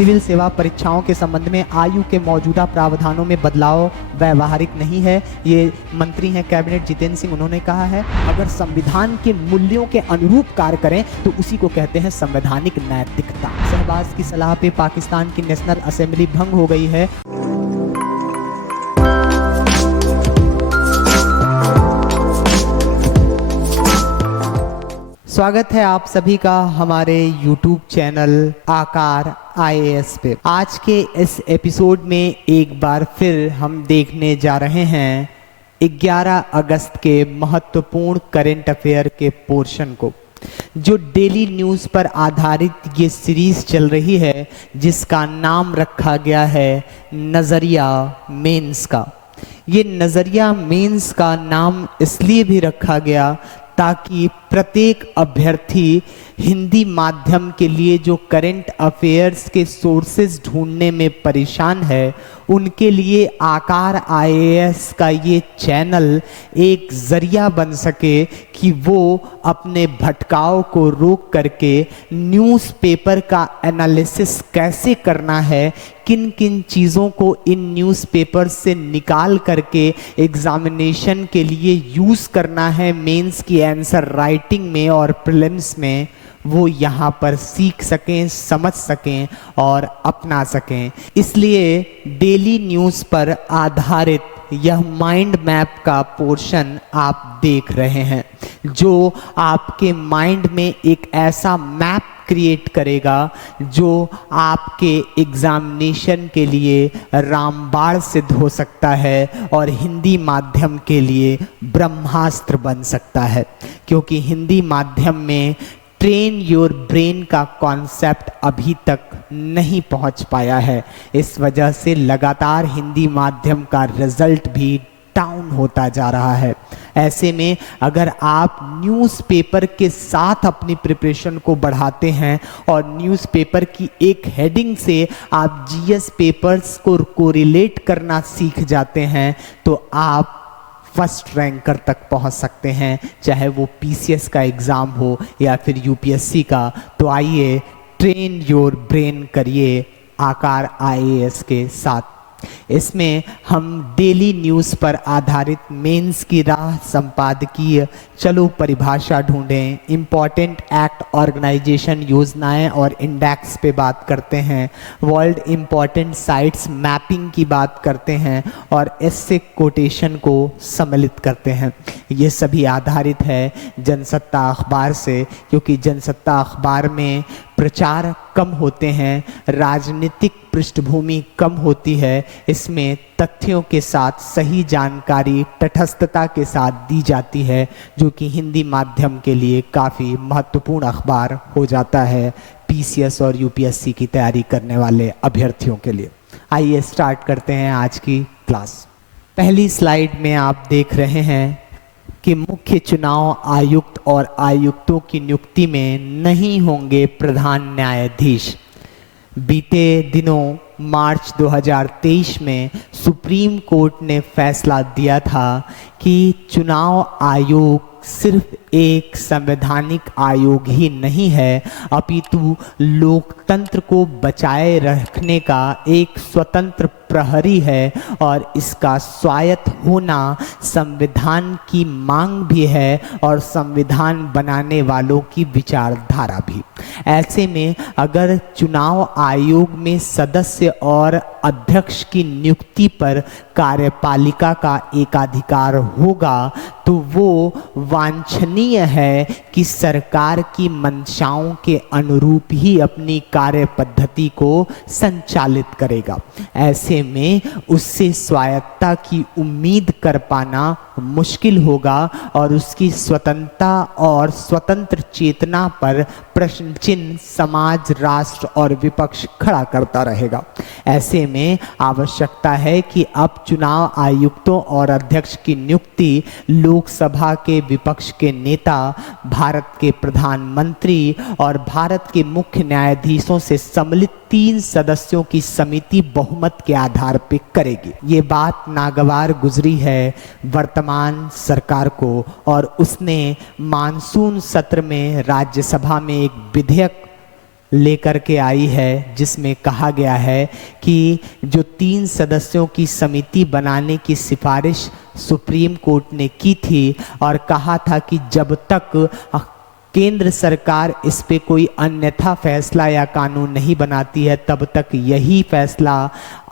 Civil सेवा परीक्षाओं के संबंध में आयु के मौजूदा प्रावधानों में बदलाव व्यवहारिक नहीं है। ये मंत्री हैं कैबिनेट जितेंद्र सिंह, उन्होंने कहा है अगर संविधान के मूल्यों के अनुरूप कार्य करें तो उसी को कहते हैं संवैधानिक नैतिकता। शहबाज की सलाह पे पाकिस्तान की नेशनल असेंबली भंग हो गई है। स्वागत है आप सभी का हमारे YouTube चैनल आकार IAS पे। आज के इस एपिसोड में एक बार फिर हम देखने जा रहे हैं 11 अगस्त के महत्वपूर्ण करंट अफेयर के पोर्शन को, जो डेली न्यूज़ पर आधारित ये सीरीज चल रही है जिसका नाम रखा गया है नज़रिया मेंस का। ये नज़रिया मेंस का नाम इसलिए भी रखा गया ताकि प्रत्येक अभ्यर्थी हिंदी माध्यम के लिए जो करंट अफेयर्स के सोर्सेज ढूंढने में परेशान है उनके लिए आकार IAS का ये चैनल एक ज़रिया बन सके कि वो अपने भटकाव को रोक करके न्यूज़पेपर का एनालिसिस कैसे करना है, किन किन चीज़ों को इन न्यूज़पेपर से निकाल करके एग्जामिनेशन के लिए यूज़ करना है मेंस की आंसर राइटिंग में और प्रीलिम्स में, वो यहाँ पर सीख सकें, समझ सकें और अपना सकें। इसलिए डेली न्यूज़ पर आधारित यह माइंड मैप का पोर्शन आप देख रहे हैं, जो आपके माइंड में एक ऐसा मैप क्रिएट करेगा जो आपके एग्जामिनेशन के लिए रामबाण सिद्ध हो सकता है और हिंदी माध्यम के लिए ब्रह्मास्त्र बन सकता है। क्योंकि हिंदी माध्यम में ट्रेन योर ब्रेन का कॉन्सेप्ट अभी तक नहीं पहुंच पाया है। इस वजह से लगातार हिंदी माध्यम का रिजल्ट भी डाउन होता जा रहा है। ऐसे में अगर आप न्यूज़पेपर के साथ अपनी प्रिपरेशन को बढ़ाते हैं और न्यूज़पेपर की एक हेडिंग से आप GS पेपर्स को कोरिलेट करना सीख जाते हैं तो आप फर्स्ट रैंकर तक पहुंच सकते हैं, चाहे वो PCS का एग्ज़ाम हो या फिर UPSC का। तो आइए ट्रेन योर ब्रेन करिए आकार IAS के साथ। इसमें हम डेली न्यूज़ पर आधारित मेंस की राह संपादकीय चलो परिभाषा ढूंढें, इम्पॉर्टेंट एक्ट ऑर्गेनाइजेशन योजनाएं और इंडेक्स पे बात करते हैं, वर्ल्ड इम्पॉर्टेंट साइट्स मैपिंग की बात करते हैं और एस्से कोटेशन को सम्मिलित करते हैं। ये सभी आधारित है जनसत्ता अखबार से, क्योंकि जनसत्ता अखबार में प्रचार कम होते हैं, राजनीतिक पृष्ठभूमि कम होती है, इसमें तथ्यों के साथ सही जानकारी तटस्थता के साथ दी जाती है, जो कि हिंदी माध्यम के लिए काफ़ी महत्वपूर्ण अखबार हो जाता है PCS और UPSC की तैयारी करने वाले अभ्यर्थियों के लिए। आइए स्टार्ट करते हैं आज की क्लास। पहली स्लाइड में आप देख रहे हैं कि मुख्य चुनाव आयुक्त और आयुक्तों की नियुक्ति में नहीं होंगे प्रधान न्यायाधीश। बीते दिनों मार्च 2023 में सुप्रीम कोर्ट ने फैसला दिया था कि चुनाव आयोग सिर्फ एक संवैधानिक आयोग ही नहीं है, अपितु लोकतंत्र को बचाए रखने का एक स्वतंत्र प्रहरी है और इसका स्वायत्त होना संविधान की मांग भी है और संविधान बनाने वालों की विचारधारा भी। ऐसे में अगर चुनाव आयोग में सदस्य और अध्यक्ष की नियुक्ति पर कार्यपालिका का एकाधिकार होगा तो वो वांछनीय है कि सरकार की मंशाओं के अनुरूप ही अपनी कार्य पद्धति को संचालित करेगा। ऐसे में उससे स्वायत्तता की उम्मीद कर पाना मुश्किल होगा और उसकी स्वतंत्रता और स्वतंत्र चेतना पर प्रश्न चिन्ह समाज, राष्ट्र और विपक्ष खड़ा करता रहेगा। ऐसे में आवश्यकता है कि अब चुनाव आयुक्तों और अध्यक्ष की नियुक्ति लोकसभा के विपक्ष के नेता, भारत के प्रधानमंत्री और भारत के मुख्य न्यायाधीशों से सम्मिलित 3 सदस्यों की समिति बहुमत के आधार पर करेगी। ये बात नागवार गुजरी है वर्तमान सरकार को और उसने मानसून सत्र में राज्यसभा में एक विधेयक लेकर के आई है, जिसमें कहा गया है कि जो 3 सदस्यों की समिति बनाने की सिफारिश सुप्रीम कोर्ट ने की थी और कहा था कि जब तक केंद्र सरकार इस पे कोई अन्यथा फैसला या कानून नहीं बनाती है तब तक यही फैसला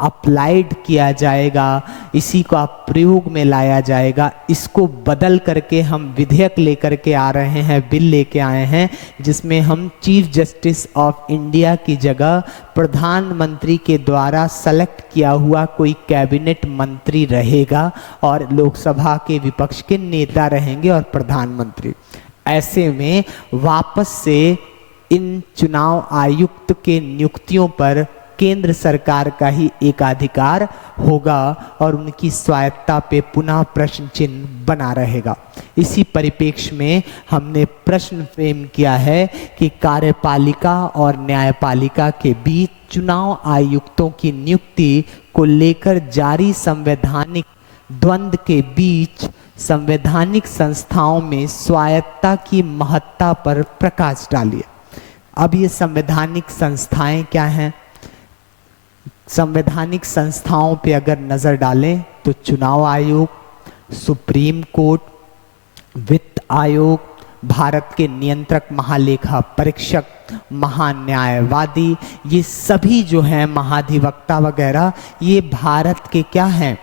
अप्लाइड किया जाएगा, इसी को प्रयोग में लाया जाएगा। इसको बदल करके हम विधेयक लेकर के आ रहे हैं, बिल लेके आए हैं, जिसमें हम चीफ जस्टिस ऑफ इंडिया की जगह प्रधानमंत्री के द्वारा सेलेक्ट किया हुआ कोई कैबिनेट मंत्री रहेगा और लोकसभा के विपक्ष के नेता रहेंगे और प्रधानमंत्री। ऐसे में वापस से इन चुनाव आयुक्त के नियुक्तियों पर केंद्र सरकार का ही एकाधिकार होगा और उनकी स्वायत्ता पे पुनः प्रश्न चिन्ह बना रहेगा। इसी परिप्रेक्ष्य में हमने प्रश्न फ्रेम किया है कि कार्यपालिका और न्यायपालिका के बीच चुनाव आयुक्तों की नियुक्ति को लेकर जारी संवैधानिक द्वंद्व के बीच संवैधानिक संस्थाओं में स्वायत्ता की महत्ता पर प्रकाश डालिए। अब ये संवैधानिक संस्थाएं क्या हैं? संवैधानिक संस्थाओं पे अगर नजर डालें तो चुनाव आयोग, सुप्रीम कोर्ट, वित्त आयोग, भारत के नियंत्रक महालेखा परीक्षक, महान्यायवादी, ये सभी जो हैं महाधिवक्ता वगैरह, ये भारत के क्या हैं?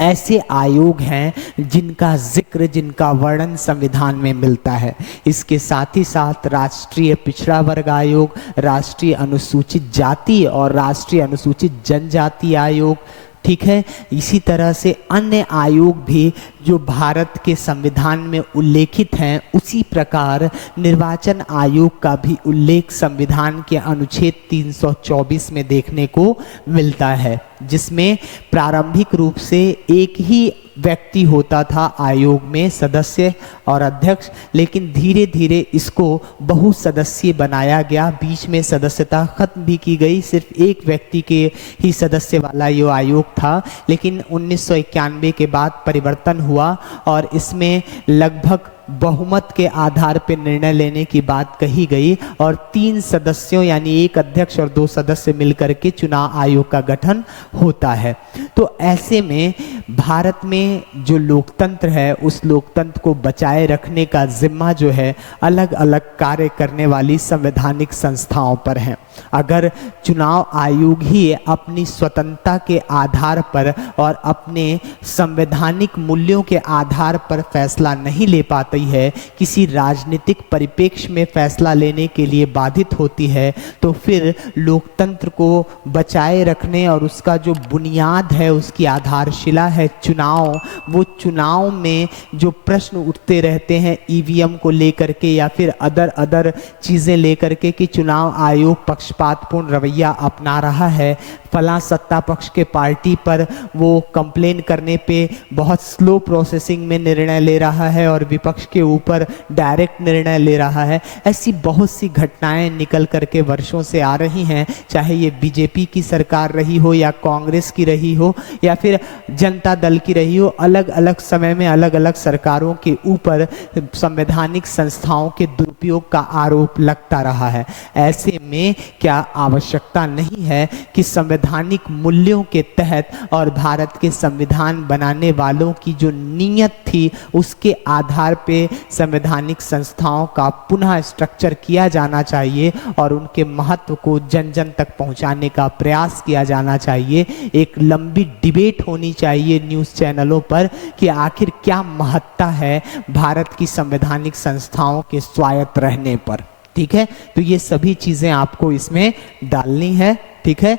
ऐसे आयोग हैं जिनका जिक्र, जिनका वर्णन संविधान में मिलता है। इसके साथ ही साथ राष्ट्रीय पिछड़ा वर्ग आयोग, राष्ट्रीय अनुसूचित जाति और राष्ट्रीय अनुसूचित जनजाति आयोग, ठीक है। इसी तरह से अन्य आयोग भी जो भारत के संविधान में उल्लेखित हैं, उसी प्रकार निर्वाचन आयोग का भी उल्लेख संविधान के अनुच्छेद 324 में देखने को मिलता है, जिसमें प्रारंभिक रूप से एक ही व्यक्ति होता था आयोग में, सदस्य और अध्यक्ष, लेकिन धीरे धीरे इसको बहुसदस्यीय बनाया गया। बीच में सदस्यता खत्म भी की गई, सिर्फ एक व्यक्ति के ही सदस्य वाला ये आयोग था। लेकिन 1991 के बाद परिवर्तन हुआ और इसमें लगभग बहुमत के आधार पर निर्णय लेने की बात कही गई और 3 सदस्यों यानी एक अध्यक्ष और 2 सदस्य मिलकर के चुनाव आयोग का गठन होता है। तो ऐसे में भारत में जो लोकतंत्र है, उस लोकतंत्र को बचाए रखने का जिम्मा जो है अलग अलग कार्य करने वाली संवैधानिक संस्थाओं पर है। अगर चुनाव आयोग ही अपनी स्वतंत्रता के आधार पर और अपने संवैधानिक मूल्यों के आधार पर फैसला नहीं ले पाती है, किसी राजनीतिक परिप्रेक्ष्य में फैसला लेने के लिए बाधित होती है, तो फिर लोकतंत्र को बचाए रखने और उसका जो बुनियाद है, उसकी आधारशिला है चुनाव, वो चुनाव में जो प्रश्न उठते रहते हैं ईवीएम को लेकर के या फिर अदर चीज़ें लेकर के कि चुनाव आयोग पक्षपातपूर्ण रवैया अपना रहा है, फला सत्ता पक्ष के पार्टी पर वो कंप्लेन करने पे बहुत स्लो प्रोसेसिंग में निर्णय ले रहा है और विपक्ष के ऊपर डायरेक्ट निर्णय ले रहा है। ऐसी बहुत सी घटनाएं निकल करके वर्षों से आ रही हैं, चाहे ये बीजेपी की सरकार रही हो या कांग्रेस की रही हो या फिर जनता दल की रही हो, अलग अलग समय में अलग अलग सरकारों के ऊपर संवैधानिक संस्थाओं के दुरुपयोग का आरोप लगता रहा है। ऐसे में क्या आवश्यकता नहीं है कि संवैधानिक मूल्यों के तहत और भारत के संविधान बनाने वालों की जो नीयत थी उसके आधार पे संवैधानिक संस्थाओं का पुनः स्ट्रक्चर किया जाना चाहिए और उनके महत्व को जन जन तक पहुंचाने का प्रयास किया जाना चाहिए। एक लंबी डिबेट होनी चाहिए न्यूज़ चैनलों पर कि आखिर क्या महत्ता है भारत की संवैधानिक संस्थाओं के स्वायत्त रहने पर, ठीक है। तो ये सभी चीजें आपको इसमें डालनी है, ठीक है।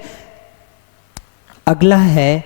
अगला है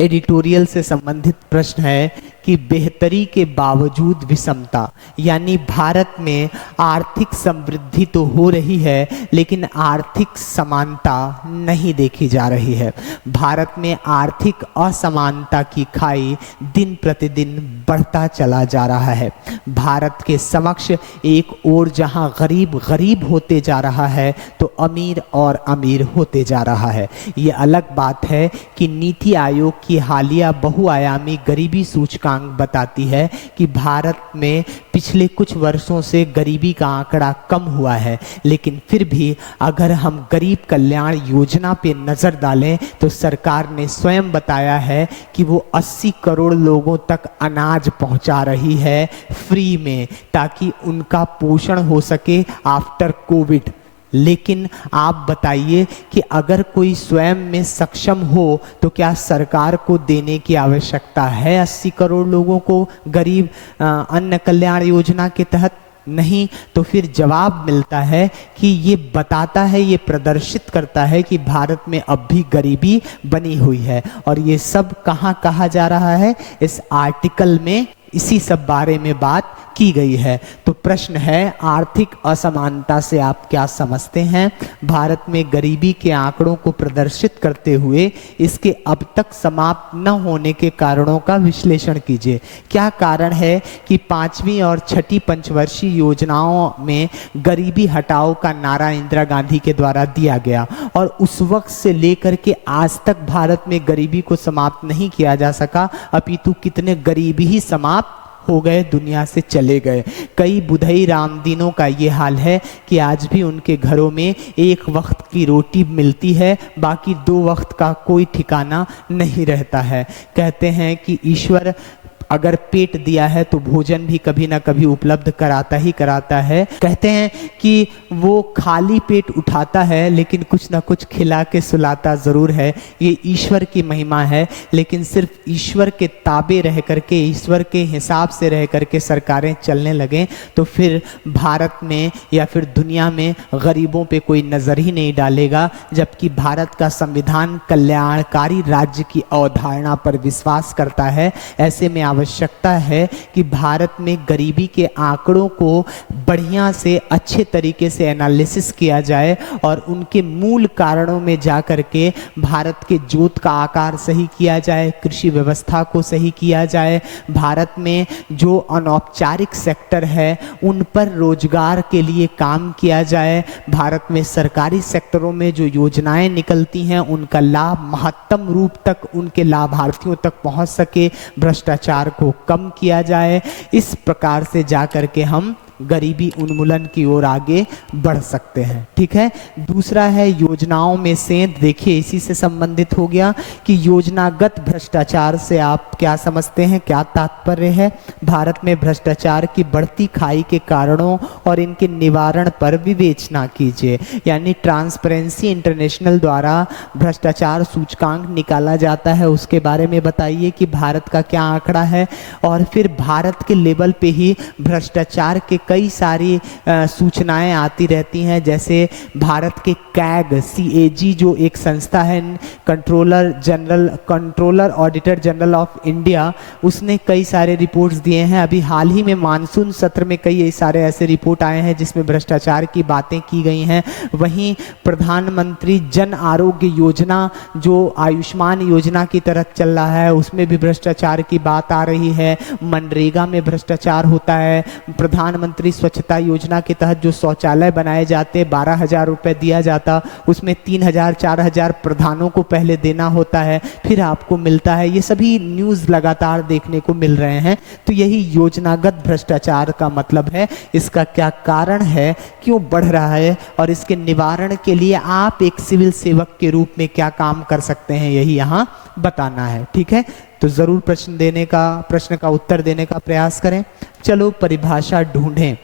एडिटोरियल से संबंधित प्रश्न है कि बेहतरी के बावजूद विषमता, यानी भारत में आर्थिक समृद्धि तो हो रही है लेकिन आर्थिक समानता नहीं देखी जा रही है। भारत में आर्थिक असमानता की खाई दिन प्रतिदिन बढ़ता चला जा रहा है। भारत के समक्ष एक ओर जहां गरीब गरीब होते जा रहा है तो अमीर और अमीर होते जा रहा है। ये अलग बात है कि नीति आयोग की हालिया बहुआयामी गरीबी सूचकांक सूचकांक बताती है कि भारत में पिछले कुछ वर्षों से गरीबी का आंकड़ा कम हुआ है, लेकिन फिर भी अगर हम गरीब कल्याण योजना पे नज़र डालें तो सरकार ने स्वयं बताया है कि वो 80 करोड़ लोगों तक अनाज पहुंचा रही है फ्री में, ताकि उनका पोषण हो सके आफ्टर कोविड। लेकिन आप बताइए कि अगर कोई स्वयं में सक्षम हो तो क्या सरकार को देने की आवश्यकता है 80 करोड़ लोगों को गरीब अन्न कल्याण योजना के तहत? नहीं। तो फिर जवाब मिलता है कि ये बताता है, ये प्रदर्शित करता है कि भारत में अब भी गरीबी बनी हुई है। और ये सब कहाँ कहा जा रहा है? इस आर्टिकल में इसी सब बारे में बात की गई है। तो प्रश्न है, आर्थिक असमानता से आप क्या समझते हैं? भारत में गरीबी के आंकड़ों को प्रदर्शित करते हुए इसके अब तक समाप्त न होने के कारणों का विश्लेषण कीजिए। क्या कारण है कि 5वीं और 6ठी पंचवर्षीय योजनाओं में गरीबी हटाओ का नारा इंदिरा गांधी के द्वारा दिया गया और उस वक्त से लेकर के आज तक भारत में गरीबी को समाप्त नहीं किया जा सका, अपितु कितने गरीबी ही समाप्त हो गए, दुनिया से चले गए। कई बुधई रामदीनों का ये हाल है कि आज भी उनके घरों में एक वक्त की रोटी मिलती है, बाकी 2 वक्त का कोई ठिकाना नहीं रहता है। कहते हैं कि ईश्वर अगर पेट दिया है तो भोजन भी कभी ना कभी उपलब्ध कराता ही कराता है। कहते हैं कि वो खाली पेट उठाता है लेकिन कुछ ना कुछ खिला के सुलाता ज़रूर है। ये ईश्वर की महिमा है, लेकिन सिर्फ ईश्वर के ताबे रह करके, ईश्वर के हिसाब से रह करके सरकारें चलने लगें तो फिर भारत में या फिर दुनिया में गरीबों पे कोई नज़र ही नहीं डालेगा। जबकि भारत का संविधान कल्याणकारी राज्य की अवधारणा पर विश्वास करता है। ऐसे में आवश्यकता है कि भारत में गरीबी के आंकड़ों को बढ़िया से अच्छे तरीके से एनालिसिस किया जाए और उनके मूल कारणों में जाकर के भारत के जोत का आकार सही किया जाए, कृषि व्यवस्था को सही किया जाए, भारत में जो अनौपचारिक सेक्टर है उन पर रोजगार के लिए काम किया जाए, भारत में सरकारी सेक्टरों में जो योजनाएं निकलती हैं उनका लाभ महत्तम रूप तक उनके लाभार्थियों तक पहुंच सके, भ्रष्टाचार को कम किया जाए। इस प्रकार से जाकर के हम गरीबी उन्मूलन की ओर आगे बढ़ सकते हैं। ठीक है। दूसरा है योजनाओं में से, देखिए इसी से संबंधित हो गया कि योजनागत भ्रष्टाचार से आप क्या समझते हैं, क्या तात्पर्य है? भारत में भ्रष्टाचार की बढ़ती खाई के कारणों और इनके निवारण पर विवेचना कीजिए। यानी ट्रांसपेरेंसी इंटरनेशनल द्वारा भ्रष्टाचार सूचकांक निकाला जाता है, उसके बारे में बताइए कि भारत का क्या आंकड़ा है। और फिर भारत के लेवल पे ही भ्रष्टाचार के कई सारी सूचनाएं आती रहती हैं, जैसे भारत के CAG जो एक संस्था है, controller auditor general of India, उसने कई सारे रिपोर्ट्स दिए हैं। अभी हाल ही में मानसून सत्र में कई सारे ऐसे रिपोर्ट आए हैं जिसमें भ्रष्टाचार की बातें की गई हैं। वहीं प्रधानमंत्री जन आरोग्य योजना जो आयुष्मान योजना की तरह चल रहा है उसमें भी भ्रष्टाचार की बात आ रही है। मनरेगा में भ्रष्टाचार होता है। प्रधानमंत्री स्वच्छता योजना के तहत जो शौचालय बनाए जाते 12,000 रुपए दिया जाता, उसमें 3,000 4,000 प्रधानों को पहले देना होता है, फिर आपको मिलता है। ये सभी न्यूज़ लगातार देखने को मिल रहे हैं। तो यही योजनागत भ्रष्टाचार का मतलब है। इसका क्या कारण है, क्यों बढ़ रहा है और इसके निवारण के लिए आप एक सिविल सेवक के रूप में क्या काम कर सकते हैं, यही यहाँ बताना है। ठीक है। तो जरूर प्रश्न का उत्तर देने का प्रयास करें। चलो परिभाषा ढूंढें।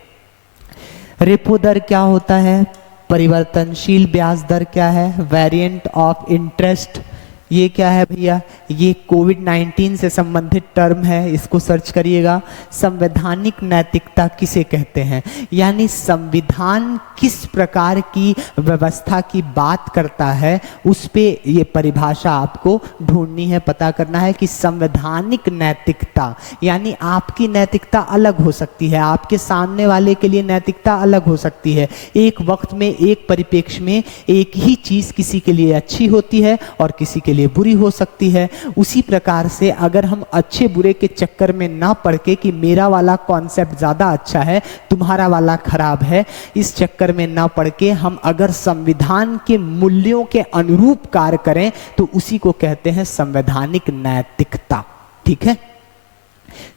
रेपो दर क्या होता है? परिवर्तनशील ब्याज दर क्या है? वेरिएंट ऑफ इंटरेस्ट ये क्या है भैया? ये कोविड-19 से संबंधित टर्म है, इसको सर्च करिएगा। संवैधानिक नैतिकता किसे कहते हैं? यानी संविधान किस प्रकार की व्यवस्था की बात करता है, उस पे ये परिभाषा आपको ढूंढनी है, पता करना है कि संवैधानिक नैतिकता यानी आपकी नैतिकता अलग हो सकती है, आपके सामने वाले के लिए नैतिकता अलग हो सकती है। एक वक्त में, एक परिप्रेक्ष्य में एक ही चीज किसी के लिए अच्छी होती है और किसी के लिए बुरी हो सकती है। उसी प्रकार से अगर हम अच्छे बुरे के चक्कर में ना पड़ के कि मेरा वाला कॉन्सेप्ट ज्यादा अच्छा है, तुम्हारा वाला खराब है, इस चक्कर में ना पड़ के हम अगर संविधान के मूल्यों के अनुरूप कार्य करें तो उसी को कहते हैं संवैधानिक नैतिकता। ठीक है।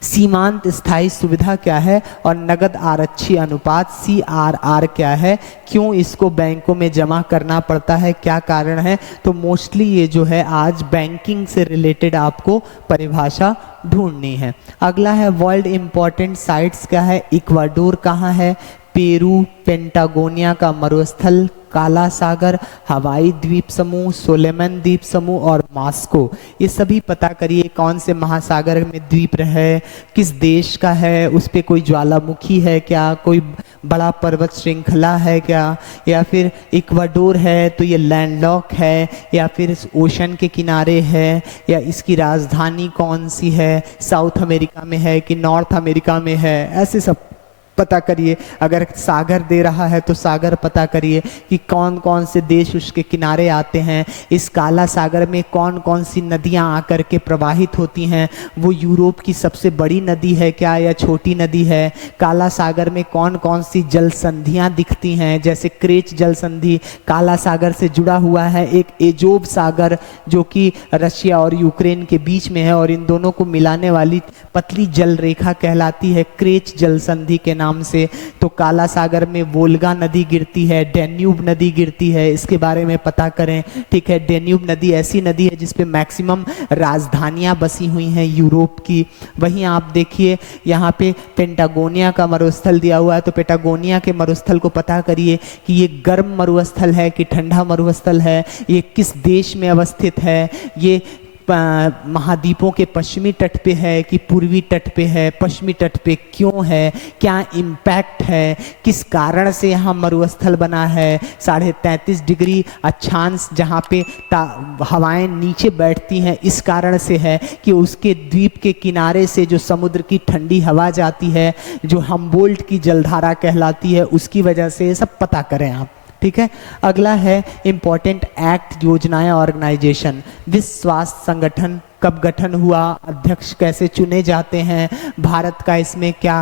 सीमांत स्थायी सुविधा क्या है और नगद आरक्षी अनुपात CRR क्या है, क्यों इसको बैंकों में जमा करना पड़ता है, क्या कारण है। तो मोस्टली ये जो है आज बैंकिंग से रिलेटेड आपको परिभाषा ढूंढनी है। अगला है वर्ल्ड इंपॉर्टेंट साइट्स क्या है, इक्वाडोर कहाँ है, पेरू, पेंटागोनिया का मरुस्थल, काला सागर, हवाई द्वीप समूह, सोलेमन द्वीप समूह और मॉस्को। ये सभी पता करिए कौन से महासागर में द्वीप है, किस देश का है, उस पे कोई ज्वालामुखी है क्या, कोई बड़ा पर्वत श्रृंखला है क्या, या फिर इक्वाडोर है तो ये लैंडलॉक है या फिर इस ओशन के किनारे है, या इसकी राजधानी कौन सी है, साउथ अमेरिका में है कि नॉर्थ अमेरिका में है, ऐसे सब पता करिए। अगर सागर दे रहा है तो सागर पता करिए कि कौन कौन से देश उसके किनारे आते हैं, इस काला सागर में कौन कौन सी नदियां आकर के प्रवाहित होती हैं, वो यूरोप की सबसे बड़ी नदी है क्या या छोटी नदी है, काला सागर में कौन कौन सी जल संधियां दिखती हैं, जैसे क्रेच जल संधि काला सागर से जुड़ा हुआ है, एक एजोब सागर जो कि रशिया और यूक्रेन के बीच में है और इन दोनों को मिलाने वाली पतली जल रेखा कहलाती है क्रेच जल संधि के नाम से। तो काला सागर में वोल्गा नदी गिरती है, डेन्यूब नदी गिरती है, इसके बारे में पता करें। ठीक है, डेन्यूब नदी ऐसी नदी है जिसपे मैक्सिमम राजधानियां बसी हुई हैं यूरोप की। वहीं आप देखिए यहाँ पे पेंटागोनिया का मरुस्थल दिया हुआ है, तो पेंटागोनिया के मरुस्थल को पता करिए कि ये गर्म मरुस्थल है कि ठंडा मरुस्थल है, ये किस देश में अवस्थित है, ये महाद्वीपों के पश्चिमी तट पे है कि पूर्वी तट पे है, पश्चिमी तट पे क्यों है, क्या इम्पैक्ट है, किस कारण से यहाँ मरुस्थल बना है, 33.5 डिग्री अक्षांश जहाँ पे हवाएं नीचे बैठती हैं इस कारण से है कि उसके द्वीप के किनारे से जो समुद्र की ठंडी हवा जाती है जो हम्बोल्ट की जलधारा कहलाती है उसकी वजह से, ये सब पता करें आप। ठीक है, अगला है इंपॉर्टेंट एक्ट, योजनाएं, ऑर्गेनाइजेशन। विश्व स्वास्थ्य संगठन कब गठन हुआ, अध्यक्ष कैसे चुने जाते हैं, भारत का इसमें क्या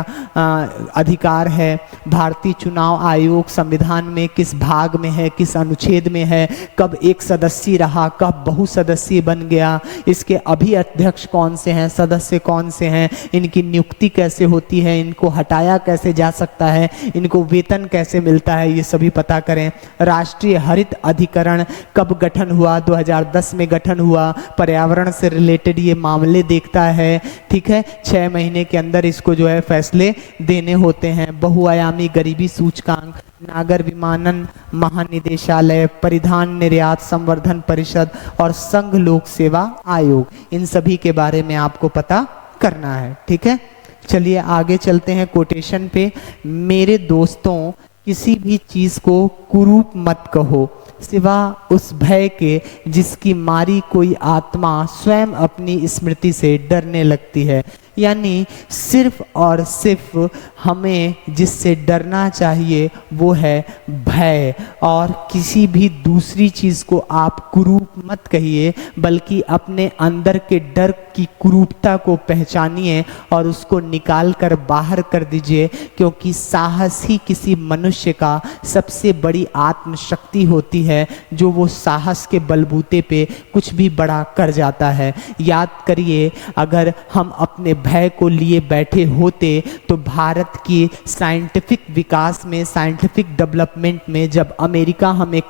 अधिकार है, भारतीय चुनाव आयोग संविधान में किस भाग में है, किस अनुच्छेद में है, कब एक सदस्यीय रहा, कब बहुसदस्यीय बन गया, इसके अभी अध्यक्ष कौन से हैं, सदस्य कौन से हैं, इनकी नियुक्ति कैसे होती है, इनको हटाया कैसे जा सकता है, इनको वेतन कैसे मिलता है, ये सभी पता करें। राष्ट्रीय हरित अधिकरण कब गठन हुआ, 2010 में गठन हुआ, पर्यावरण से रिलेटेड ये मामले देखता है। ठीक है, 6 महीने के अंदर इसको जो है फैसले देने होते हैं। बहुआयामी गरीबी सूचकांक, नागर विमानन महानिदेशालय, परिधान निर्यात संवर्धन परिषद और संघ लोक सेवा आयोग, इन सभी के बारे में आपको पता करना है। ठीक है, चलिए आगे चलते हैं कोटेशन पे। मेरे दोस्तों, किसी भी चीज को कुरूप मत कहो सिवा उस भय के जिसकी मारी कोई आत्मा स्वयं अपनी स्मृति से डरने लगती है। यानी सिर्फ और सिर्फ हमें जिससे डरना चाहिए वो है भय, और किसी भी दूसरी चीज को आप कुरूप मत कहिए, बल्कि अपने अंदर के डर की कुरूपता को पहचानिए और उसको निकाल कर बाहर कर दीजिए, क्योंकि साहस ही किसी मनुष्य का सबसे बड़ी आत्मशक्ति होती है, जो वो साहस के बलबूते पे कुछ भी बड़ा कर जाता है। याद करिए, अगर हम अपने भय को लिए बैठे होते तो भारत की साइंटिफिक विकास में, साइंटिफिक डेवलपमेंट में, जब अमेरिका हमें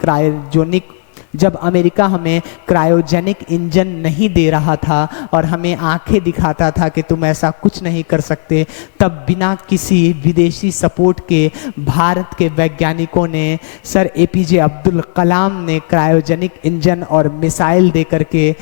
क्रायोजेनिक इंजन नहीं दे रहा था और हमें आंखें दिखाता था कि तुम ऐसा कुछ नहीं कर सकते, तब बिना किसी विदेशी सपोर्ट के भारत के वैज्ञानिकों ने, सर APJ अब्दुल कलाम ने क्रायोजेनिक इंजन और मिसाइल दे करके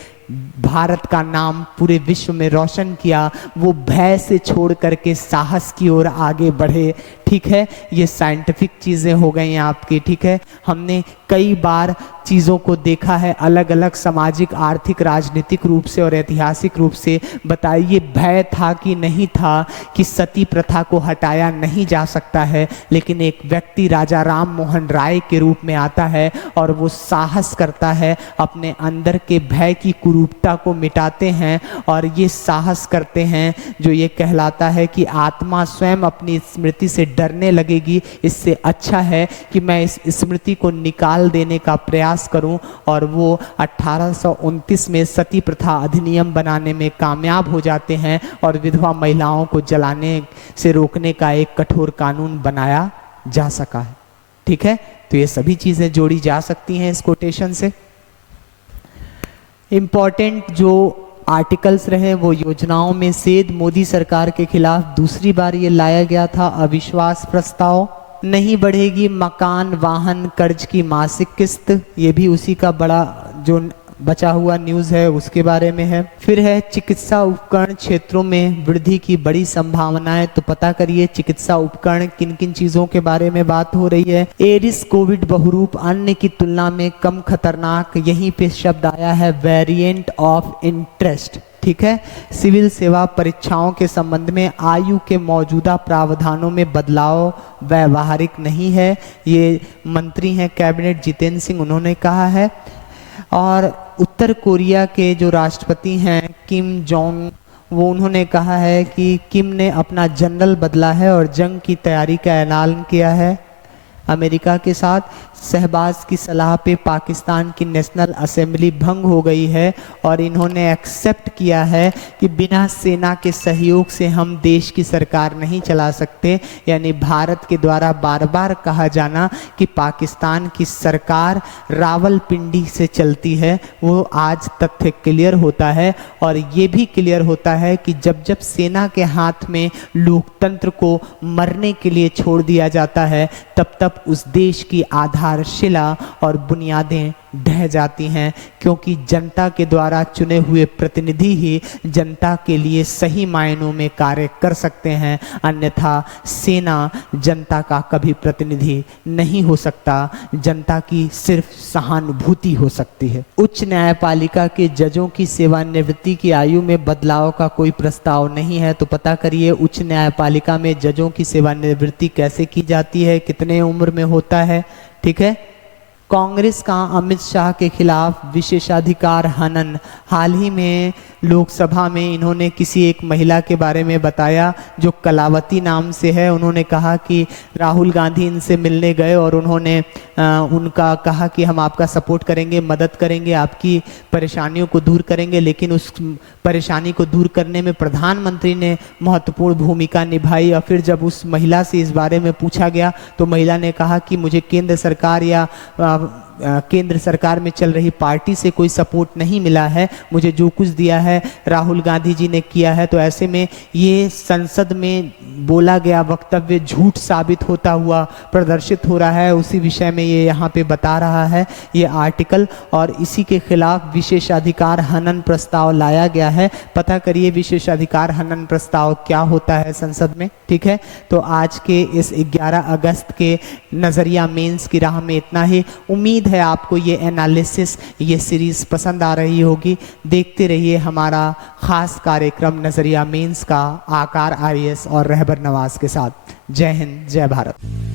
भारत का नाम पूरे विश्व में रोशन किया। वो भय से छोड़ करके साहस की ओर आगे बढ़े। ठीक है, ये साइंटिफिक चीज़ें हो गई हैं आपकी। ठीक है, हमने कई बार चीज़ों को देखा है अलग अलग सामाजिक, आर्थिक, राजनीतिक रूप से और ऐतिहासिक रूप से। बताइए भय था कि नहीं था कि सती प्रथा को हटाया नहीं जा सकता है, लेकिन एक व्यक्ति राजा राम मोहन राय के रूप में आता है और वो साहस करता है अपने अंदर के भय की कुरूपता को मिटाते हैं और ये साहस करते हैं जो ये कहलाता है कि आत्मा स्वयं अपनी स्मृति से डरने लगेगी, इससे अच्छा है कि मैं इस स्मृति को निकाल देने का प्रयास करूं। और वो 1829 में सती प्रथा अधिनियम बनाने में कामयाब हो जाते हैं और विधवा महिलाओं को जलाने से रोकने का एक कठोर कानून बनाया जा सका है। ठीक है, तो ये सभी चीजें जोड़ी जा सकती हैं इस कोटेशन से। इंपॉर्टेंट जो आर्टिकल्स रहे वो योजनाओं में सेध मोदी सरकार के खिलाफ दूसरी बार ये लाया गया था अविश्वास प्रस्ताव। नहीं बढ़ेगी मकान वाहन कर्ज की मासिक किस्त, ये भी उसी का बड़ा जो बचा हुआ न्यूज़ है उसके बारे में है। फिर है चिकित्सा उपकरण क्षेत्रों में वृद्धि की बड़ी संभावनाएं, तो पता करिए चिकित्सा उपकरण किन किन चीज़ों के बारे में बात हो रही है। एरिस कोविड बहुरूप अन्य की तुलना में कम खतरनाक, यहीं पे शब्द आया है वेरिएंट ऑफ इंटरेस्ट। ठीक है, सिविल सेवा परीक्षाओं के संबंध में आयु के मौजूदा प्रावधानों में बदलाव व्यवहारिक नहीं है, ये मंत्री हैं कैबिनेट जितेंद्र सिंह, उन्होंने कहा है। और उत्तर कोरिया के जो राष्ट्रपति हैं किम जोंग, वो उन्होंने कहा है कि किम ने अपना जनरल बदला है और जंग की तैयारी का ऐलान किया है अमेरिका के साथ। शहबाज की सलाह पे पाकिस्तान की नेशनल असेंबली भंग हो गई है और इन्होंने एक्सेप्ट किया है कि बिना सेना के सहयोग से हम देश की सरकार नहीं चला सकते। यानी भारत के द्वारा बार बार कहा जाना कि पाकिस्तान की सरकार रावलपिंडी से चलती है, वो आज तथ्य क्लियर होता है। और ये भी क्लियर होता है कि जब जब सेना के हाथ में लोकतंत्र को मरने के लिए छोड़ दिया जाता है तब तब उस देश की आधारशिला और बुनियादें ढह जाती हैं, क्योंकि जनता के द्वारा चुने हुए प्रतिनिधि ही जनता के लिए सही मायनों में कार्य कर सकते हैं। अन्यथा सेना जनता का कभी प्रतिनिधि नहीं हो सकता, जनता की सिर्फ सहानुभूति हो सकती है। उच्च न्यायपालिका के जजों की सेवानिवृत्ति की आयु में बदलाव का कोई प्रस्ताव नहीं है, तो पता करिए उच्च न्यायपालिका में जजों की सेवानिवृत्ति कैसे की जाती है, कितने उम्र में होता है। ठीक है, कांग्रेस का अमित शाह के खिलाफ विशेषाधिकार हनन। हाल ही में लोकसभा में इन्होंने किसी एक महिला के बारे में बताया जो कलावती नाम से है। उन्होंने कहा कि राहुल गांधी इनसे मिलने गए और उन्होंने उनका कहा कि हम आपका सपोर्ट करेंगे, मदद करेंगे, आपकी परेशानियों को दूर करेंगे, लेकिन उस परेशानी को दूर करने में प्रधानमंत्री ने महत्वपूर्ण भूमिका निभाई। और फिर जब उस महिला से इस बारे में पूछा गया तो महिला ने कहा कि मुझे केंद्र सरकार या केंद्र सरकार में चल रही पार्टी से कोई सपोर्ट नहीं मिला है, मुझे जो कुछ दिया है राहुल गांधी जी ने किया है। तो ऐसे में ये संसद में बोला गया वक्तव्य झूठ साबित होता हुआ प्रदर्शित हो रहा है, उसी विषय में ये यहाँ पे बता रहा है ये आर्टिकल। और इसी के खिलाफ विशेषाधिकार हनन प्रस्ताव लाया गया है। पता करिए विशेषाधिकार हनन प्रस्ताव क्या होता है संसद में। ठीक है, तो आज के इस 11 अगस्त के नजरिया मेंस की राह में इतना ही। उम्मीद है आपको ये एनालिसिस, ये सीरीज पसंद आ रही होगी। देखते रहिए हमारा खास कार्यक्रम नजरिया मेंस का आकार IAS और रहबर नवाज के साथ। जय हिंद, जय भारत।